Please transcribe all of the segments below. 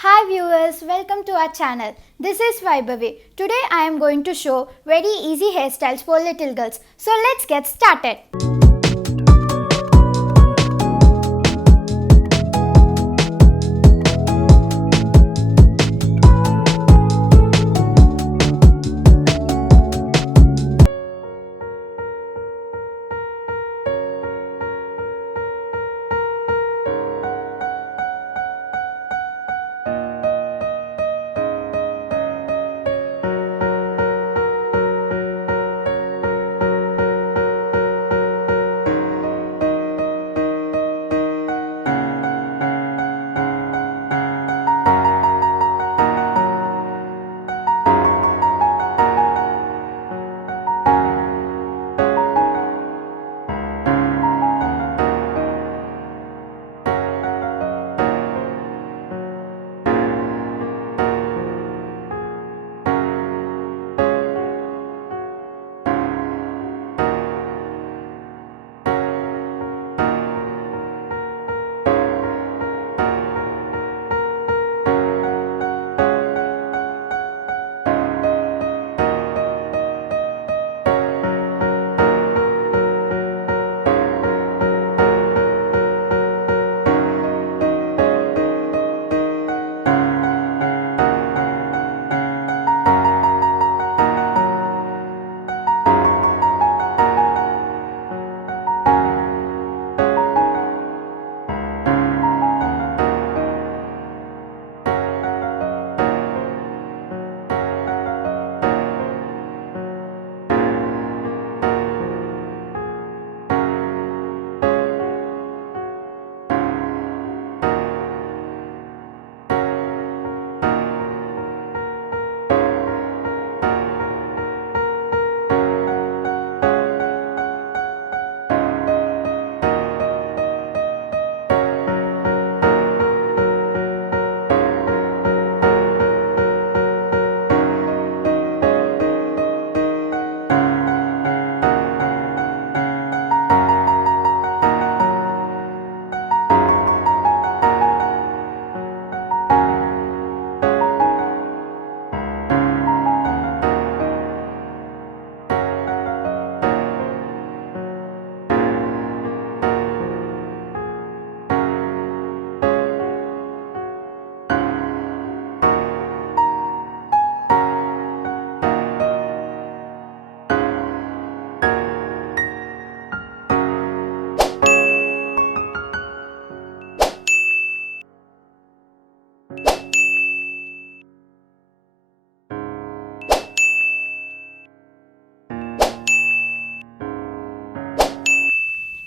Hi viewers, welcome to our channel. This is Baby. Today I am going to show very easy hairstyles for little girls. So let's get started.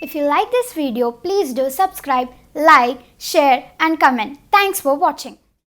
If you like this video, please do subscribe, like, share and comment. Thanks for watching.